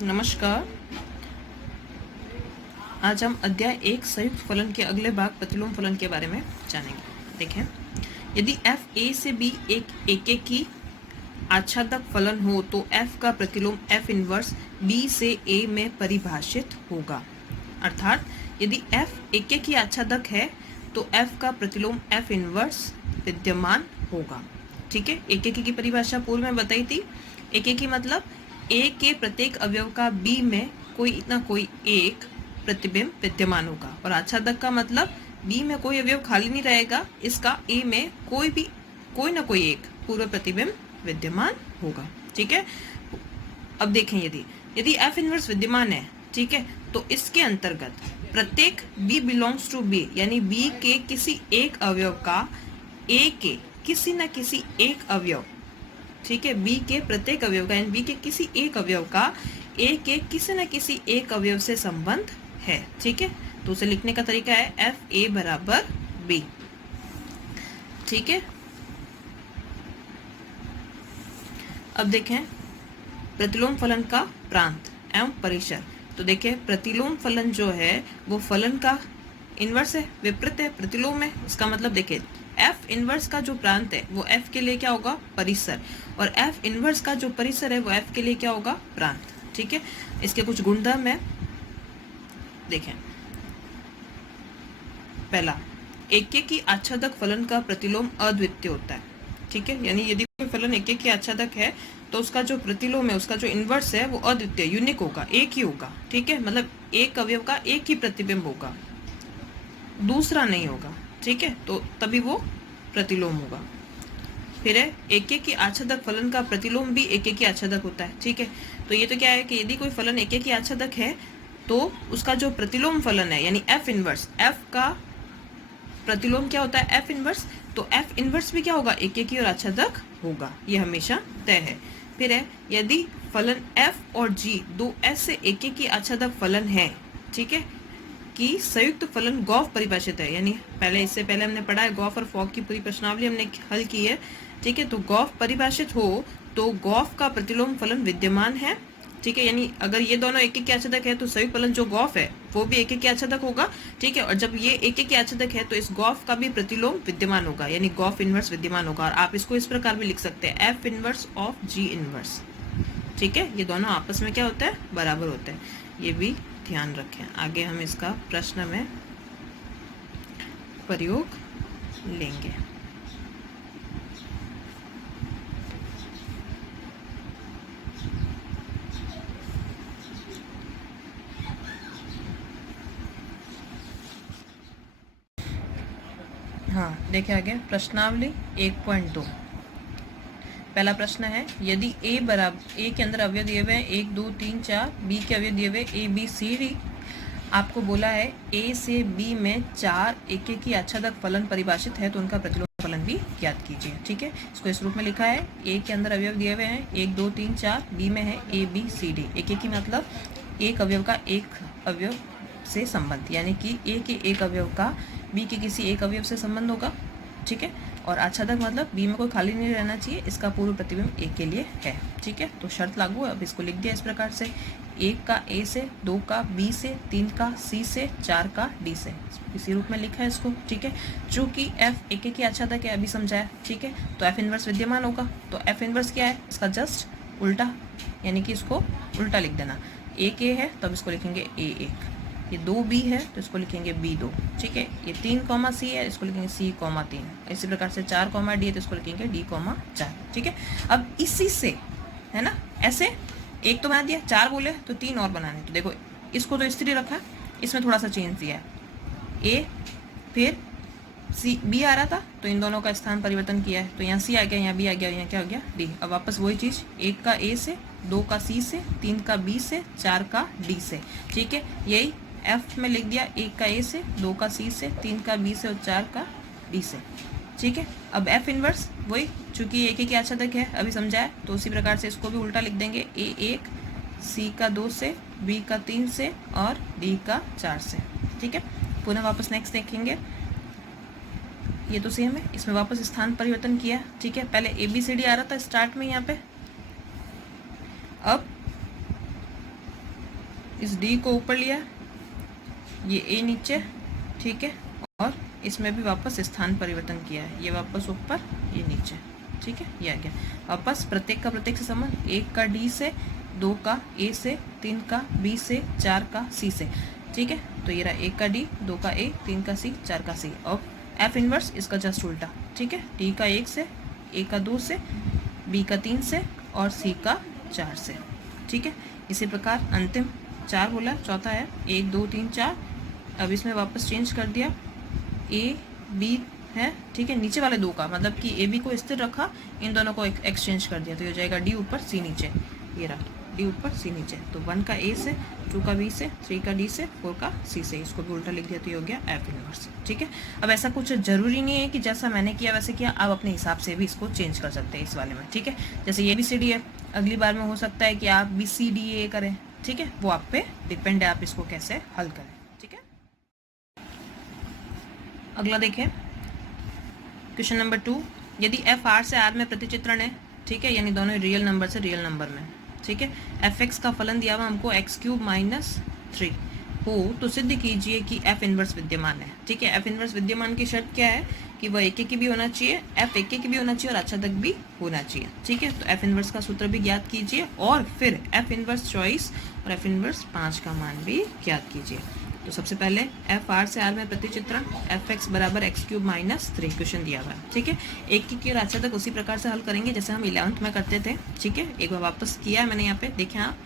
नमस्कार। आज हम अध्याय 1 संयुक्त फलन के अगले भाग प्रतिलोम फलन के बारे में जानेंगे। देखें, यदि f a से b एक एकेकी आच्छादक फलन हो तो f का प्रतिलोम f इनवर्स b से a में परिभाषित होगा। अर्थात यदि f एकेकी आच्छादक है तो f का प्रतिलोम f इनवर्स विद्यमान होगा। ठीक है, एकेकी की परिभाषा पूर्व में बताई थी। एकेकी मतलब a के प्रत्येक अवयव का b में कोई ना कोई एक प्रतिबिंब विद्यमान होगा, और आच्छादक का मतलब b में कोई अवयव खाली नहीं रहेगा, इसका a में कोई ना कोई एक पूर्व प्रतिबिंब विद्यमान होगा। ठीक है, अब देखें, यदि f इनवर्स विद्यमान है, ठीक है, तो इसके अंतर्गत प्रत्येक b बिलोंग्स टू b यानी b के किसी एक अवयव का a के किसी न किसी एक अवयव, ठीक है, b के प्रत्येक अवयव का यानी b के किसी एक अवयव का a के किसी न किसी एक अवयव से संबंध है। ठीक है, तो उसे लिखने का तरीका है एफ ए बराबर बी। ठीक है, अब देखें प्रतिलोम फलन का प्रांत एवं परिसर। तो देखें, प्रतिलोम फलन जो है वो फलन का इनवर्स है, विपरीत है, प्रतिलोम है। इसका मतलब देखें, एफ इनवर्स का जो प्रांत है वो एफ के लिए क्या होगा, परिसर, और एफ इनवर्स का जो परिसर है वो एफ के लिए क्या होगा, प्रांत। ठीक है, इसके कुछ गुणधर्म है। देखें, पहला, एकेकी आच्छादक फलन का प्रतिलोम अद्वितीय होता है। ठीक है, यानी यदि कोई फलन एकेकी आच्छादक है तो उसका जो प्रतिलोम है, उसका जो इनवर्स है वो अद्वितीय, यूनिक होगा, एक ही होगा। ठीक है, मतलब एक अवयव का एक ही प्रतिबिंब होगा, दूसरा नहीं होगा। ठीक है, तो तभी वो प्रतिलोम होगा। फिर है, एकेकी आच्छादक फलन का प्रतिलोम भी एकेकी आच्छादक होता है। ठीक है, तो ये तो क्या है कि यदि कोई फलन एकेकी आच्छादक है तो उसका जो प्रतिलोम फलन है यानी एफ इनवर्स, एफ का प्रतिलोम क्या होता है, एफ इनवर्स, तो एफ इनवर्स भी क्या होगा, एकेकी और आच्छादक होगा, ये हमेशा तय है। फिर है, यदि फलन एफ और जी दो ऐसे एकेकी आच्छादक फलन है, ठीक है, कि संयुक्त फलन गॉफ परिभाषित है, यानी इससे पहले हमने पढ़ा है गॉफ और फॉक की पूरी प्रश्नावली हमने हल की है। ठीक है, तो गॉफ परिभाषित हो तो गॉफ का प्रतिलोम फलन विद्यमान है। ठीक है, यानी अगर ये दोनों एक एक आच्छादक है तो संयुक्त फलन जो गॉफ है वो भी एक एक आच्छादक होगा। ठीक है, और जब ये एक एक आच्छादक है तो इस गॉफ का भी प्रतिलोम विद्यमान होगा, यानी गॉफ इनवर्स विद्यमान होगा। और आप इसको इस प्रकार भी लिख सकते हैं, F inverse of ji inverse. ठीक है, ये दोनों आपस में क्या होता है, बराबर होते हैं, ये भी ध्यान रखें। आगे हम इसका प्रश्न में प्रयोग लेंगे। हाँ, देखें आगे प्रश्नावली 1.2। पहला प्रश्न है, यदि a बराबर a के अंदर अवयव दिए हुए हैं 1 2 3 4, b के अवयव दिए हुए a b c d, आपको बोला है a से b में 4 एकेकी आच्छादक फलन परिभाषित है तो उनका प्रतिलोम फलन भी ज्ञात कीजिए। ठीक है, इसको इस रूप में लिखा है, a के अंदर अवयव दिए हुए हैं 1 2 3 4, b में है a b c d। एकेकी मतलब एक अवयव का एक अवयव से संबंध, यानी कि a के एक अवयव का b के किसी एक अवयव से संबंध होगा। ठीक है, और आच्छादक मतलब b में कोई खाली नहीं रहना चाहिए, इसका पूर्व प्रतिबिंब a के लिए है। ठीक है, तो शर्त लागू है। अब इसको लिख दिया इस प्रकार से, 1 का a से, 2 का b से, 3 का c से, 4 का d से, इसी रूप में लिखा है इसको। ठीक है, चूंकि f एक ही आच्छादक है, अभी समझाया। ठीक है, तो f इनवर्स विद्यमान होगा, तो f इनवर्स क्या है, इसका जस्ट उल्टा, यानी कि इसको उल्टा लिख देना। एक a है तब इसको लिखेंगे a1, ये 2b है तो इसको लिखेंगे b2। ठीक है, ये 3 c है, इसको लिखेंगे c3। इसी प्रकार से 4 d है तो इसको लिखेंगे d4। ठीक है, अब इसी से है ना, ऐसे एक तो बना दिया, 4 बोले तो 3 और बनाने। तो देखो, इसको तो स्थिर रखा, इसमें थोड़ा सा चेंज दिया है, a फिर c b आ रहा था तो इन दोनों का स्थान परिवर्तन किया है, तो यहाँ c आ गया, यहाँ b आ गया, यहाँ क्या हो गया, d। अब वापस वही चीज़, 1 का a से, 2 का c से, 3 का b से, 4 का d से। ठीक है, यही f में लिख दिया, 1 का a से, 2 का c से, 3 का b से और 4 का d से। ठीक है, अब f इनवर्स वही, चूंकि एक ही आच्छादक है, अभी समझाया, तो उसी प्रकार से इसको भी उल्टा लिख देंगे, a1 c का 2 से, b का 3 से और d का 4 से। ठीक है, पुनः वापस नेक्स्ट देखेंगे, ये तो सेम है, इसमें वापस स्थान परिवर्तन किया। ठीक है, पहले a b c d आ रहा था स्टार्ट में यहाँ पे, अब इस डी को ऊपर लिया, ये ए नीचे, ठीक है, और इसमें भी वापस स्थान परिवर्तन किया है, ये वापस ऊपर, ये नीचे, ठीक है, ये आ गया। वापस प्रत्येक का प्रत्येक से संबंध, 1 का डी से, 2 का ए से, 3 का बी से, 4 का सी से, ठीक है। तो ये रहा 1 का डी, 2 का ए, 3 का सी, 4 का सी। और एफ इनवर्स इसका जस्ट उल्टा, ठीक है, डी का 1 से, ए का 2 से, बी का 3 से और सी का 4 से, ठीक है। इसी प्रकार अंतिम 4 बोला, चौथा है 1 2 3 4। अब इसमें वापस चेंज कर दिया, ए बी है, ठीक है, नीचे वाले 2 का मतलब कि ए बी को स्थिर रखा, इन दोनों को एक्सचेंज कर दिया, तो ये हो जाएगा डी ऊपर सी नीचे, ये रहा डी ऊपर सी नीचे। तो 1 का ए से, 2 का बी से, 3 का डी से, 4 का सी से, इसको भी उल्टा लिख दिया, तो ये हो गया एफ इनवर्स, ठीक है। अब ऐसा कुछ जरूरी नहीं है कि जैसा मैंने किया वैसे किया, आप अपने हिसाब से भी इसको चेंज कर सकते हैं इस वाले में, ठीक है। जैसे ये बी सी डी है, अगली बार में हो सकता है कि आप बी सी डी ए करें, ठीक है, वो आप पे डिपेंड है, आप इसको कैसे हल करें, ठीक है। अगला देखें क्वेश्चन नंबर 2, यदि एफ आर से आर में प्रतिचित्रण है, ठीक है, यानी दोनों रियल नंबर से रियल नंबर में, ठीक है, एफ एक्स का फलन दिया हुआ हमको x³ - 3 हो, तो सिद्ध कीजिए कि एफ इनवर्स विद्यमान है, ठीक है। एफ इनवर्स विद्यमान की शर्त क्या है कि वह एक की भी होना चाहिए, एफ एक की भी होना चाहिए और आच्छादक भी होना चाहिए, ठीक है। तो एफ इनवर्स का सूत्र भी ज्ञात कीजिए और फिर एफ इनवर्स चॉइस और एफ इनवर्स 5 का मान भी ज्ञात कीजिए। तो सबसे पहले एफ आर से आर में प्रतिचित्रण, एफ एक्स बराबर x³ - 3 क्वेश्चन दिया हुआ है, ठीक है। एक की और आच्छादक उसी प्रकार से हल करेंगे जैसे हम 11th में करते थे, ठीक है। एक बार वापस किया है मैंने यहाँ पे, देखें आप,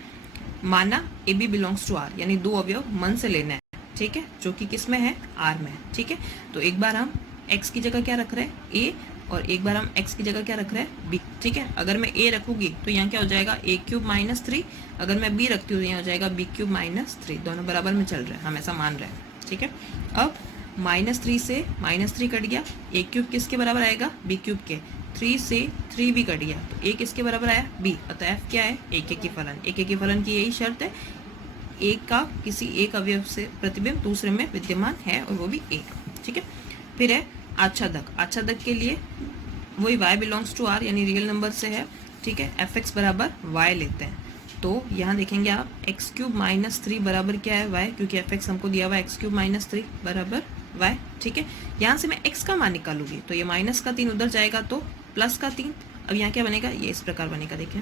माना A B belongs to R, यानी 2 अवयव मन से लेना है, ठीक है, जो कि किस में है, आर में है, ठीक है। तो एक बार हम x की जगह क्या रख रहे हैं, ए, और एक बार हम x की जगह क्या रख रहे हैं, b, ठीक है। अगर मैं a रखूंगी तो यहाँ क्या हो जाएगा a³ - 3, अगर मैं b रखती हूँ तो यहाँ हो जाएगा b³ - 3, दोनों बराबर में चल रहे हैं, हम ऐसा मान रहे हैं, ठीक है। अब -3 से -3 कट गया, a³ किसके बराबर आएगा, b³ के, 3 से 3 भी कट गया, तो a किसके बराबर आया, b, अतः f क्या है, एक की फलन, एक की फलन की यही शर्त है, एक का किसी एक अवयव से प्रतिबिंब दूसरे में विद्यमान है और वो भी एक, ठीक है। फिर है आच्छादक, आच्छादक के लिए वही y बिलोंग्स टू r यानी रियल नंबर से है, ठीक है। एफ एक्स बराबर y लेते हैं, तो यहाँ देखेंगे आप x³ - 3 बराबर क्या है, y, क्योंकि एफ एक्स हमको दिया हुआ है x³ - 3 बराबर y, ठीक है। यहाँ से मैं x का मान निकालूंगी तो ये माइनस का 3 उधर जाएगा तो प्लस का 3, अब यहाँ क्या बनेगा, ये इस प्रकार बनेगा, देखें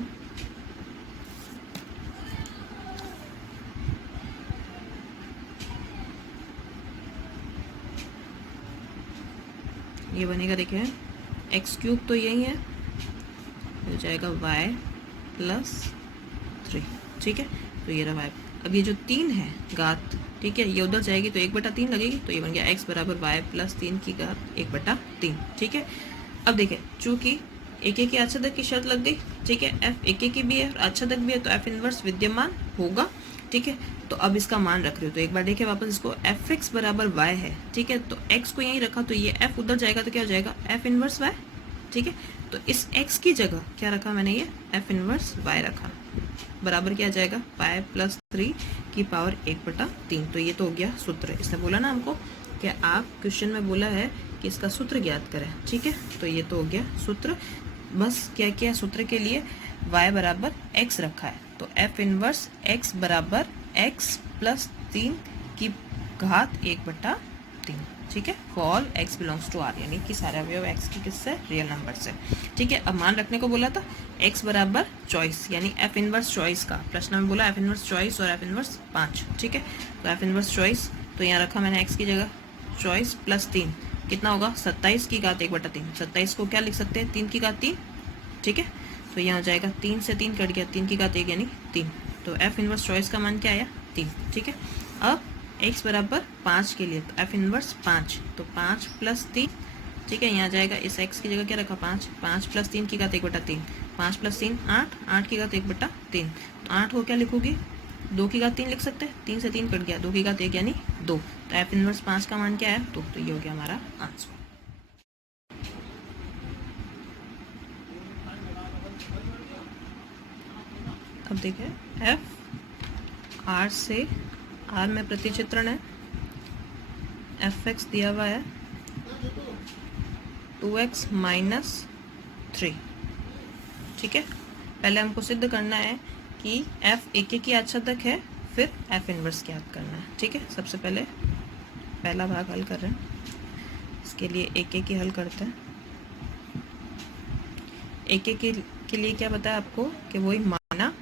ये बनेगा, देखें x³ तो यही है, हो जाएगा y + 3, ठीक है। तो ये रहा y, अब ये जो 3 है घात, ठीक है, ये उधर जाएगी तो 1/3 लगेगी, तो ये बन गया x बराबर y + 3 की घात 1/3, ठीक है। अब देखें चूंकि एक की आच्छादक की शर्त लग गई, ठीक है, f एक की भी है और आच्छादक भी है, तो एफ इनवर्स विद्यमान होगा, ठीक है। तो अब इसका मान रख रही हो, तो एक बार देखें वापस इसको, एफ एक्स बराबर y है, ठीक है, तो x को यहीं रखा तो ये f उधर जाएगा तो क्या हो जाएगा, एफ इनवर्स y, ठीक है। तो इस x की जगह क्या रखा मैंने, ये एफ इनवर्स y रखा, बराबर क्या आ जाएगा, y + 3 की पावर 1/3। तो ये तो हो गया सूत्र, इसने बोला ना हमको कि आप क्वेश्चन में बोला है कि इसका सूत्र ज्ञात करें, ठीक है। तो ये तो हो गया सूत्र, बस क्या किया सूत्र के लिए y बराबर x रखा है, तो एफ इनवर्स x बराबर x + 3 की घात 1/3, ठीक है, for x belongs to r, यानी कि सारे अवयव x की किससे, रियल नंबर से, ठीक है। अब मान रखने को बोला था x बराबर चॉइस, यानी एफ इनवर्स चॉइस का, प्रश्न में बोला एफ इनवर्स चॉइस और एफ इनवर्स 5, ठीक है। तो एफ इनवर्स चॉइस, तो यहाँ रखा मैंने x की जगह चॉइस + 3, कितना होगा, 27 की घात 1/3, 27 को क्या लिख सकते हैं, 3 की घात 3, ठीक है। तो यहाँ हो जाएगा 3 से 3 कट गया, 3 की घात 1 यानी 3, तो एफ इनवर्स चॉइस का मान क्या आया, 3, ठीक है। अब x बराबर 5 के लिए, तो एफ इनवर्स 5, तो 5 + 3, ठीक है, यहाँ जाएगा इस x की जगह क्या रखा, 5, 5 + 3 की घात 1/3, 5 + 3 8, 8 की घात 1/3, तो 8 को क्या लिखोगे, 2 की घात 3 लिख सकते हैं, 3 से 3 कट गया, 2 की घात 1 यानी 2, तो एफ इनवर्स 5 का मान क्या है, तो ये हो गया हमारा आंसर। अब देखें एफ आर से आर में प्रतिचित्रण है, एफ एक्स दिया हुआ है 2x - 3, ठीक है। पहले हमको सिद्ध करना है कि f एक की आच्छादक है, फिर एफ इनवर्स ज्ञात करना है। ठीक है, सबसे पहले पहला भाग हल कर रहे हैं, इसके लिए एक एक ही हल करते हैं। एक एक के लिए क्या बताया आपको कि वही माना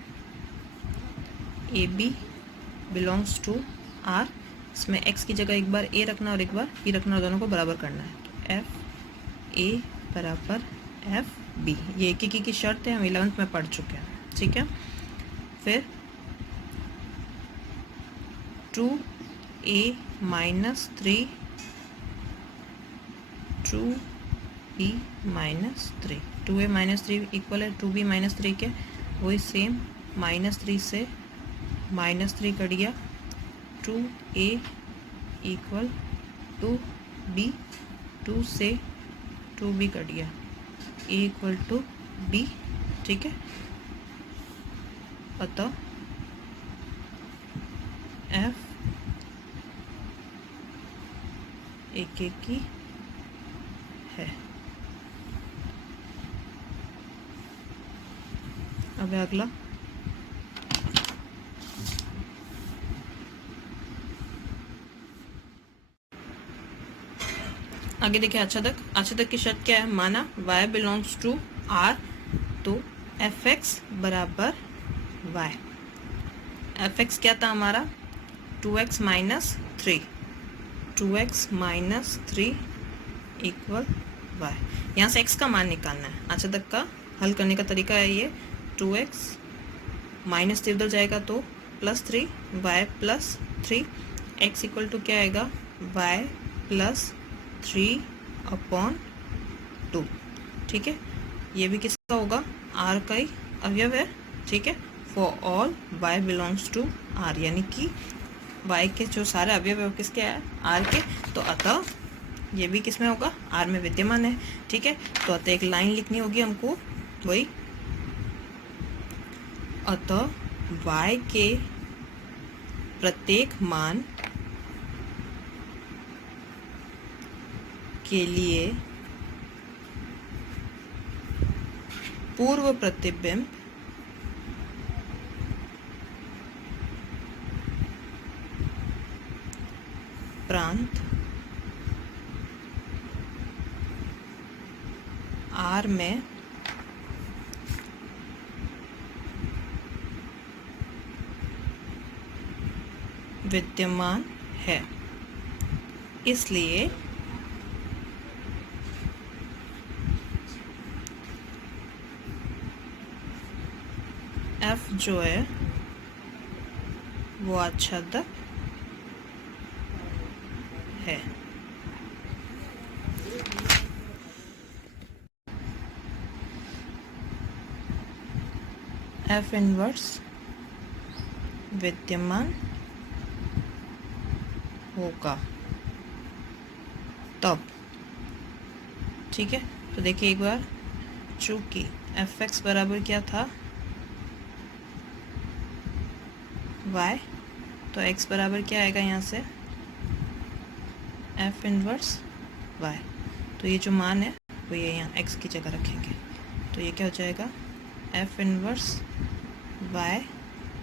A B belongs to R, इसमें एक्स की जगह एक बार ए रखना और एक बार बी रखना और दोनों को बराबर करना है। तो एफ ए बराबर एफ बी, ये एक एक की शर्त है, हम 11th में पढ़ चुके हैं। ठीक है, फिर 2a minus 3 2b minus 3, 2a minus 3 equal है 2b माइनस 3 के, वही सेम -3 से -3 कट गया, 2a इक्वल 2b, 2 से 2b कट गया, a इक्वल टू b। ठीक है, अतः f एक एक की है। अब अगला आगे देखिए, अच्छा तक की शर्त क्या है, माना y बिलोंग्स टू r, तो fx बराबर y। fx क्या था हमारा 2x minus 3, 2x minus 3 equal y। यहाँ से x का मान निकालना है। अच्छा तक का हल करने का तरीका है ये, 2x माइनस 3 उधर जाएगा तो +3, y plus 3, x equal to क्या आएगा y प्लस 3/2। ठीक है, ये भी किसका होगा, r का ही अवयव है। ठीक है, for all y belongs to r, यानी कि y के जो सारे अवयव है वो किसके हैं, r के, तो अतः ये भी किस में होगा, r में विद्यमान है। ठीक है, तो अतः एक लाइन लिखनी होगी हमको, वही अतः y के प्रत्येक मान के लिए पूर्व प्रतिबिंब प्रांत R में विद्यमान है, इसलिए F जो है वो आच्छादक है। F इनवर्स विद्यमान होगा तब। ठीक है, तो देखिए एक बार, चूंकि fx बराबर क्या था y, तो x बराबर क्या आएगा यहाँ से f इनवर्स y, तो ये जो मान है वो ये यहाँ x की जगह रखेंगे, तो ये क्या हो जाएगा f inverse y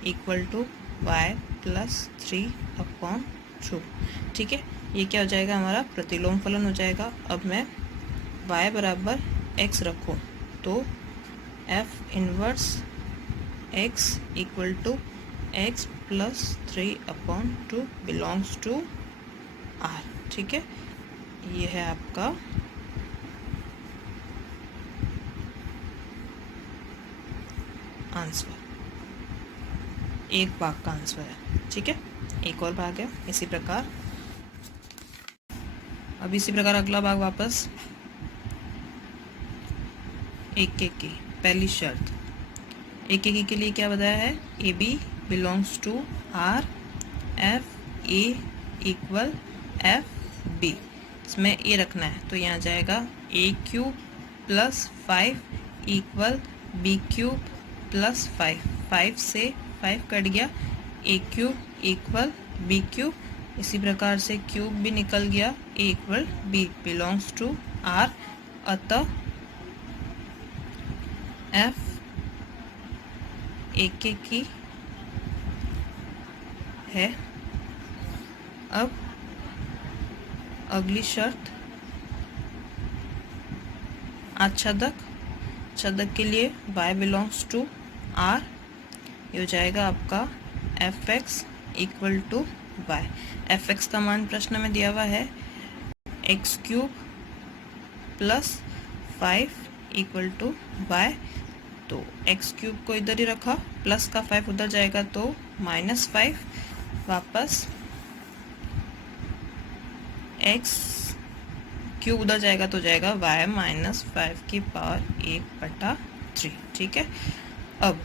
equal to y plus 3/2। ठीक है, ये क्या हो जाएगा, हमारा प्रतिलोम फलन हो जाएगा। अब मैं y बराबर x रखूँ तो f inverse x equal to x plus 3/2 belongs to r। ठीक है, ये है आपका आंसर, एक भाग का आंसर है। ठीक है, एक और भाग है इसी प्रकार। अब इसी प्रकार अगला भाग वापस एक एक की पहली शर्त, एक एक के लिए क्या बताया है, A B belongs to R, F A equal F B, इसमें ए रखना है तो यहाँ जाएगा a³ plus 5 equal b³ plus 5, 5 से 5 कट गया, a³ इक्वल b³, इसी प्रकार से क्यूब भी निकल गया, a equal b belongs to r। अतः f एक की है। अब अगली शर्त आच्छादक के लिए y बिलोंग्स टू r, ये हो जाएगा आपका fx equal to Y. fx का मान प्रश्न में दिया हुआ है x³ plus 5 equal to Y. तो x³ को इधर ही रखा, प्लस का 5 उधर जाएगा तो -5, वापस x³ उधर जाएगा तो जाएगा y -5 की पावर 1/3। ठीक है। अब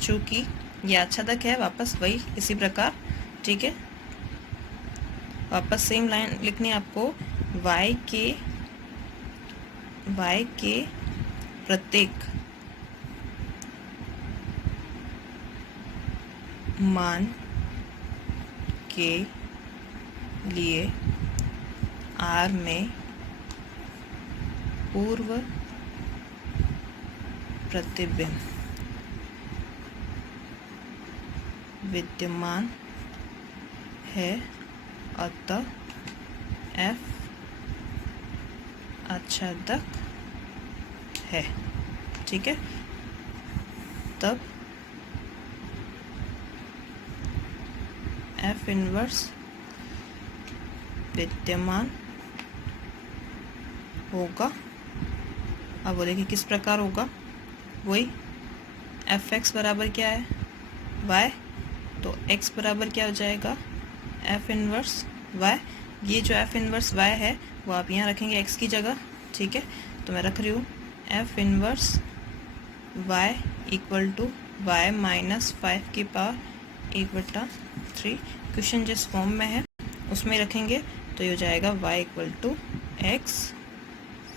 चूंकि ये आच्छादक है, वापस वही इसी प्रकार, ठीक है, वापस सेम लाइन लिखनी है आपको। y के प्रत्येक मान के लिए r में पूर्व प्रतिबिंब विद्यमान है, अतः f आच्छादक है। ठीक है। तब f इनवर्स विद्यमान होगा। अब वो देखिए किस प्रकार होगा, वही fx बराबर क्या है y, तो x बराबर क्या हो जाएगा f इनवर्स y। ये जो f इनवर्स y है वो आप यहाँ रखेंगे x की जगह। ठीक है, तो मैं रख रही हूँ f inverse y equal to y -5 की पावर 1/3। क्वेश्चन जिस फॉर्म में है उसमें रखेंगे तो ये हो जाएगा y इक्वल टू x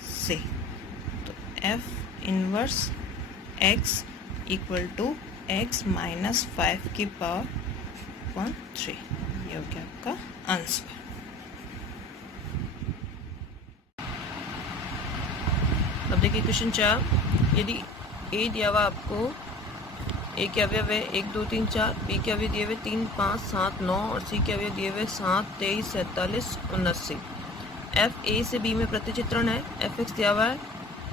से। तो f inverse x equal to x -5 की पावर 1/3, ये हो गया आपका आंसर। अब देखिए क्वेश्चन 4, यदि a दिया हुआ आपको a के अवयव है 1 2 3 4, b के अवयव दिए हुए 3 5 7 9 और c के अवयव दिए हुए 7 23 47 79। f a से b में प्रतिचित्रण है, fx दिया हुआ है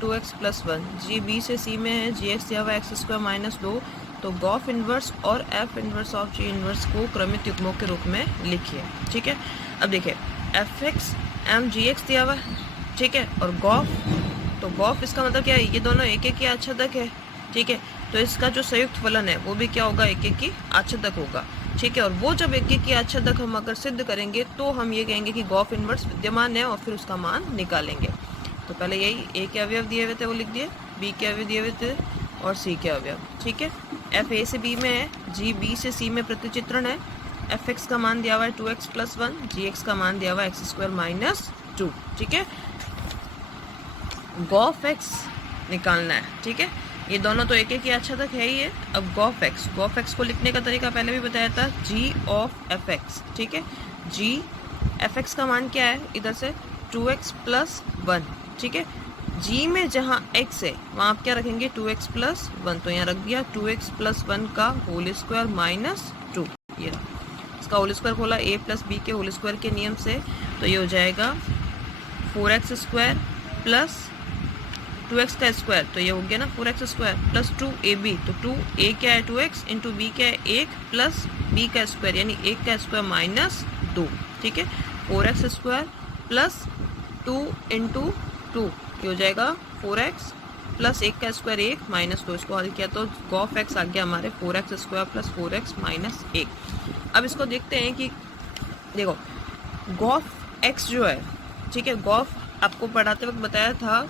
2x + 1, g b से c में है, gx दिया हुआ है x² - 2। तो गॉफ इनवर्स और f inverse of g inverse को क्रमित युग्मों के रूप में लिखिए। ठीक है। अब देखिए fx m gx दिया हुआ है, ठीक है, और गॉफ, तो गॉफ इसका मतलब क्या है, ये दोनों एक एक की आच्छादक है। ठीक है, तो इसका जो संयुक्त फलन है वो भी क्या होगा, एक एक की आच्छादक होगा। ठीक है, और वो जब एक एक की आच्छादक हम अगर सिद्ध करेंगे तो हम ये कहेंगे कि गॉफ इनवर्स विद्यमान है और फिर उसका मान निकालेंगे। तो पहले यही a के अवयव दिए हुए थे वो लिख दिए, b के अवयव दिए हुए थे और c के अवयव। ठीक है, f a से b में है, g b से c में प्रतिचित्रण है, fx का मान दिया हुआ है 2x + 1, gx का मान दिया हुआ है x² - 2। ठीक है, गॉफ x निकालना है। ठीक है, ये दोनों तो एक एक ही आच्छादक है ही है। अब गॉफ x को लिखने का तरीका पहले भी बताया था, g ऑफ fx। ठीक है, g fx का मान क्या है, इधर से 2x + 1। ठीक है, g में जहाँ x है वहाँ आप क्या रखेंगे 2x + 1, तो यहाँ रख दिया 2x + 1 का होल स्क्वायर - 2। ये इसका होल स्क्वायर खोला a + b के होल स्क्वायर के नियम से, तो ये हो जाएगा 4x² प्लस 2x का स्क्वायर, तो ये हो गया ना 4x² प्लस 2ab। तो 2a क्या है 2x इंटू b क्या है 1 प्लस b का स्क्वायर यानी 1 का स्क्वायर - 2। ठीक है, 4x² प्लस 2 इंटू 2, ये हो जाएगा 4x प्लस 1 का स्क्वायर 1 - 2। इसको हल किया तो गॉफ x आ गया हमारे 4x² प्लस 4x - 1। अब इसको देखते हैं कि देखो गॉफ x जो है, ठीक है, गॉफ आपको पढ़ाते वक्त बताया था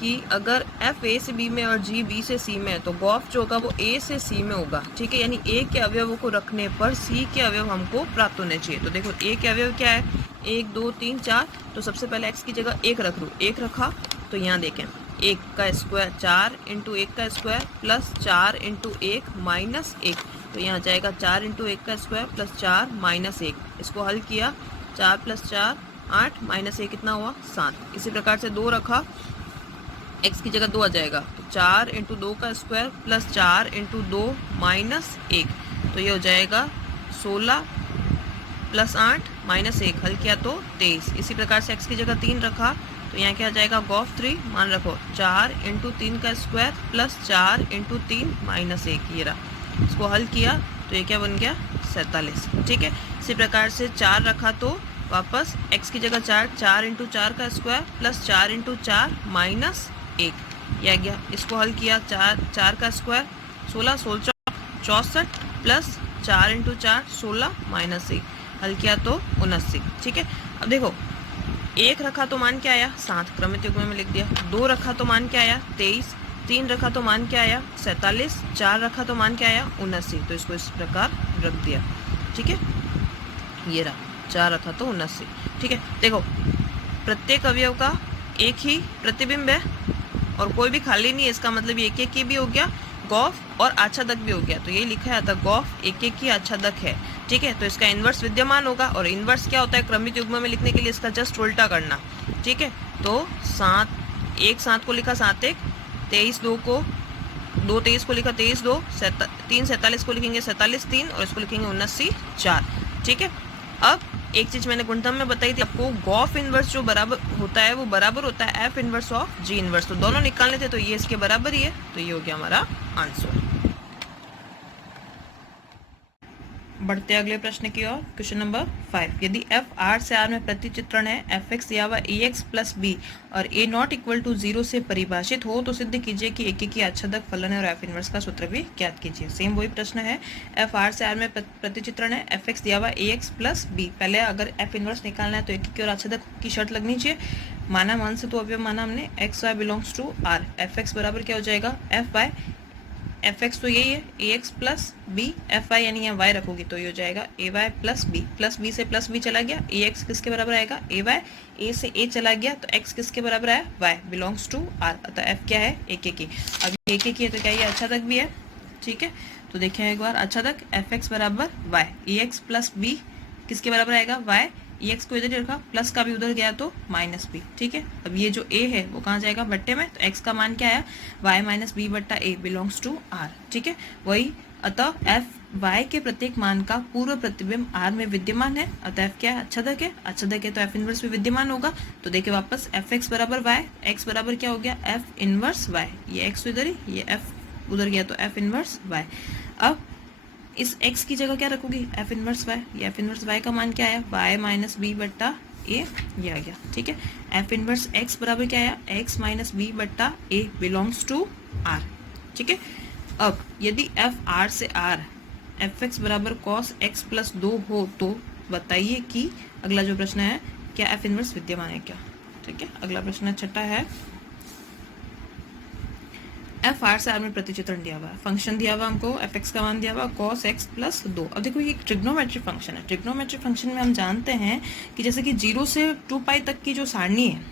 कि अगर f a से b में और g b से c में है तो गॉफ जो होगा वो a से c में होगा। ठीक है, यानी a के अवयवों को रखने पर c के अवयव हमको प्राप्त होने चाहिए। तो देखो a के अवयव क्या है 1 2 3 4, तो सबसे पहले x की जगह 1 रख लूँ, 1 रखा तो यहाँ देखें 1 का स्क्वायर 4 इंटू 1 का स्क्वायर प्लस 4 इंटू 1 माइनस 1, तो यहाँ जाएगा 4 इंटू 1 का स्क्वायर प्लस 4 माइनस 1। इसको हल किया 4 + 4 8 माइनस 1 कितना हुआ 7। इसी प्रकार से 2 रखा, x की जगह 2 आ जाएगा, तो 4 इंटू 2 का स्क्वायर प्लस 4 इंटू 2 माइनस 1, तो ये हो जाएगा 16 प्लस 8 माइनस 1 हल किया तो 23। इसी प्रकार से x की जगह 3 रखा तो यहाँ क्या आ जाएगा गॉफ 3 मान रखो 4 इंटू 3 का स्क्वायर प्लस 4 इंटू 3 माइनस 1 ये रहा। इसको हल किया तो ये क्या बन गया 47। ठीक है, इसी प्रकार से 4 रखा तो वापस x की जगह 4 इंटू 4 का स्क्वायर प्लस 4 इंटू 4 माइनस 1 ये आ गया। इसको हल किया 4 का स्क्वायर 16 16 64 प्लस 4 इंटू 4 16 माइनस 1 हल किया तो 79। ठीक है, अब देखो 1 रखा तो मान क्या आया 7 क्रमित युग्म में लिख दिया, 2 रखा तो मान क्या आया 23, 3 रखा तो मान क्या आया 47, 4 रखा तो मान क्या आया 79। तो इसको इस प्रकार रख दिया। ठीक है, ये रहा 4 रखा तो 79। ठीक है, देखो प्रत्येक अवयव का एक ही प्रतिबिंब है और कोई भी खाली नहीं है, इसका मतलब एक एक ही भी हो गया, गौफ और आच्छादक भी हो गया। तो यही लिखा है, अतः गौफ एक एक ही आच्छादक है। ठीक है, तो इसका इन्वर्स विद्यमान होगा और इन्वर्स क्या होता है क्रमित युग्म में लिखने के लिए इसका जस्ट उल्टा करना। ठीक है, तो 7 को लिखा 7 1, 23 2 को 2 23 को लिखा 23 2, 3 47 को लिखेंगे 47 3 और इसको लिखेंगे 79 4। ठीक है, अब एक चीज मैंने गुणधर्म में बताई थी आपको, गॉफ इनवर्स जो बराबर होता है वो बराबर होता है F inverse of ji inverse. तो दोनों निकालने थे तो ये इसके बराबर ही है, तो ये हो गया हमारा आंसर। बढ़ते अगले प्रश्न की ओर। क्वेश्चन नंबर 5, यदि एफ आर से आर में प्रतिचित्रण है, एफ एक्स या व ए एक्स प्लस बी और ए नॉट इक्वल टू 0 से परिभाषित हो तो सिद्ध कीजिए कि एक ही आच्छादक फलन है और एफ इनवर्स का सूत्र भी ज्ञात कीजिए। सेम वही प्रश्न है, एफ आर से आर में प्रतिचित्रण है, एफ एक्स या व ए एक्स प्लस बी। पहले अगर एफ इनवर्स निकालना है तो एक और आच्छादक की शर्त लगनी चाहिए। माना मान से तो अवयव माना हमने X Y belongs to R, F X बराबर क्या हो जाएगा एफ वाई, एफ एक्स तो यही है A X plus B, F Y यानी यहाँ वाई रखोगी तो ये हो जाएगा ए वाई प्लस बी से प्लस बी चला गया, ए एक्स किसके बराबर आएगा ए वाई, ए से ए चला गया तो एक्स किसके बराबर आया वाई, बिलोंग्स टू आर। अतः एफ क्या है एक एक ही। अब एक एक ही है तो क्या ये आच्छादक भी है। ठीक है, तो देखें एक बार आच्छादक एफ एक्स बराबर वाई, ए एक्स प्लस बी किसके बराबर आएगा वाई, ई एक्स को इधर ही रखा, प्लस का भी उधर गया तो माइनस बी। ठीक है, अब ये जो ए है वो कहाँ जाएगा बट्टे में, तो एक्स का मान क्या आया वाई माइनस बी बट्टा ए बिलोंग्स टू आर। ठीक है, वही अतः एफ वाई के प्रत्येक मान का पूर्व प्रतिबिंब आर में विद्यमान है, अतः एफ क्या है आच्छादक है, आच्छादक है तो एफ इनवर्स भी विद्यमान होगा। तो देखिए वापस एफ एक्स बराबर वाई, एक्स बराबर क्या हो गया एफ इनवर्स वाई, ये एक्स तो इधर ही, ये एफ उधर गया तो एफ इनवर्स वाई। अब इस x की जगह क्या रखोगी f इनवर्स y, ये f इनवर्स y का मान क्या आया y माइनस बी बट्टा ए, ये आ गया। ठीक है, f इनवर्स x बराबर क्या आया x माइनस बी बट्टा ए बिलोंग्स टू r। ठीक है, अब यदि f r से r एफ एक्स बराबर कॉस एक्स प्लस 2 हो तो बताइए कि अगला जो प्रश्न है क्या f इनवर्स विद्यमान है क्या। ठीक है, अगला प्रश्न छठा है, एफ आर से आर में प्रतिचित्रण दिया हुआ है, फंक्शन दिया हुआ हमको एफ एक्स का मान दिया हुआ कॉस एक्स प्लस 2। अब देखो ये एक ट्रिग्नोमेट्रिक फंक्शन है, ट्रिग्नोमेट्रिक फंक्शन में हम जानते हैं कि जैसे कि 0 से 2 पाई तक की जो सारणी है,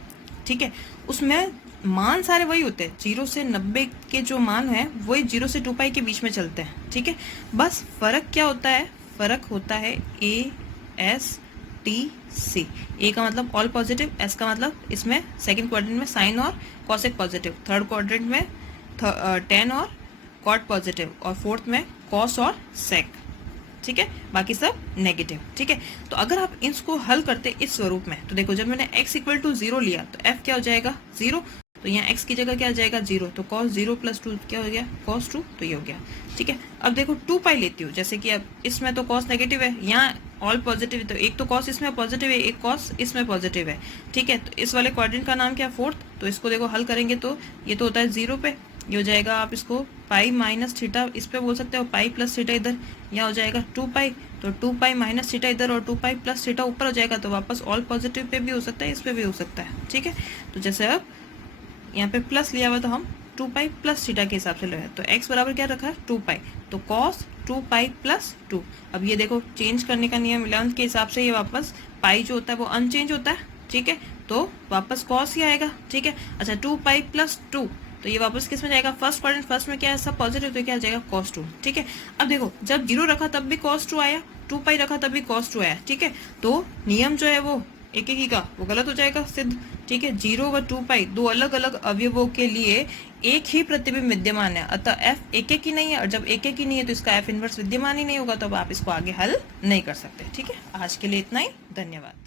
ठीक है, उसमें मान सारे वही होते हैं, 0 से 90 के जो मान है वही 0 से 2 पाई के बीच में चलते हैं। ठीक है, बस फर्क क्या होता है, फर्क होता है ए एस टी सी। ए का मतलब ऑल पॉजिटिव, एस का मतलब इसमें सेकेंड क्वाड्रेंट में साइन और कॉसेक पॉजिटिव, थर्ड क्वाड्रेंट में टेन और कॉट पॉजिटिव और फोर्थ में कॉस और सेक। ठीक है, बाकी सब नेगेटिव। ठीक है, तो अगर आप इसको हल करते इस स्वरूप में तो देखो जब मैंने x इक्वल टू 0 लिया तो f क्या हो जाएगा 0, तो यहाँ x की जगह क्या आ जाएगा 0, तो cos 0 प्लस 2 क्या हो गया cos 2, तो ये हो गया। ठीक है, अब देखो 2 पाई लेती हूँ, जैसे कि अब इसमें तो cos नेगेटिव है, यहाँ ऑल पॉजिटिव है, तो एक तो cos इसमें पॉजिटिव है, एक cos इसमें पॉजिटिव है। ठीक है, तो इस वाले क्वाड्रेंट का नाम क्या फोर्थ, तो इसको देखो हल करेंगे तो ये तो होता है 0 पे, ये हो जाएगा आप इसको पाई माइनस थीटा इस पे बोल सकते हो, पाई प्लस थीटा इधर, यहाँ हो जाएगा 2 पाई, तो 2 पाई माइनस थीटा इधर और 2 पाई प्लस थीटा ऊपर हो जाएगा, तो वापस ऑल पॉजिटिव पे भी हो सकता है, इस पे भी हो सकता है। ठीक है, तो जैसे अब यहाँ पे प्लस लिया हुआ तो हम 2 पाई प्लस थीटा के हिसाब से ले, तो x बराबर क्या रखा है 2 पाई, तो कॉस 2 पाई प्लस 2। अब ये देखो चेंज करने का नियम 11 के हिसाब से ये वापस पाई जो होता है वो अनचेंज होता है। ठीक है, तो वापस कॉस ही आएगा। ठीक है, अच्छा 2 पाई प्लस 2, तो ये वापस किस में जाएगा फर्स्ट क्वाड्रेंट, फर्स्ट में क्या है सब पॉजिटिव, तो क्या आ जाएगा cos 2। ठीक है, अब देखो जब 0 रखा तब भी cos 2 आया, 2 पाई रखा तब भी cos 2 आया। ठीक है, तो नियम जो है वो एक एक ही का वो गलत हो जाएगा सिद्ध। ठीक है, 0 व 2 पाई दो अलग अलग अवयवों के लिए एक ही प्रतिबिंब विद्यमान है, अतः एफ एक ही नहीं है, और जब एक ही नहीं है तो इसका एफ इनवर्स विद्यमान ही नहीं होगा, तो अब आप इसको आगे हल नहीं कर सकते। ठीक है, आज के लिए इतना ही, धन्यवाद।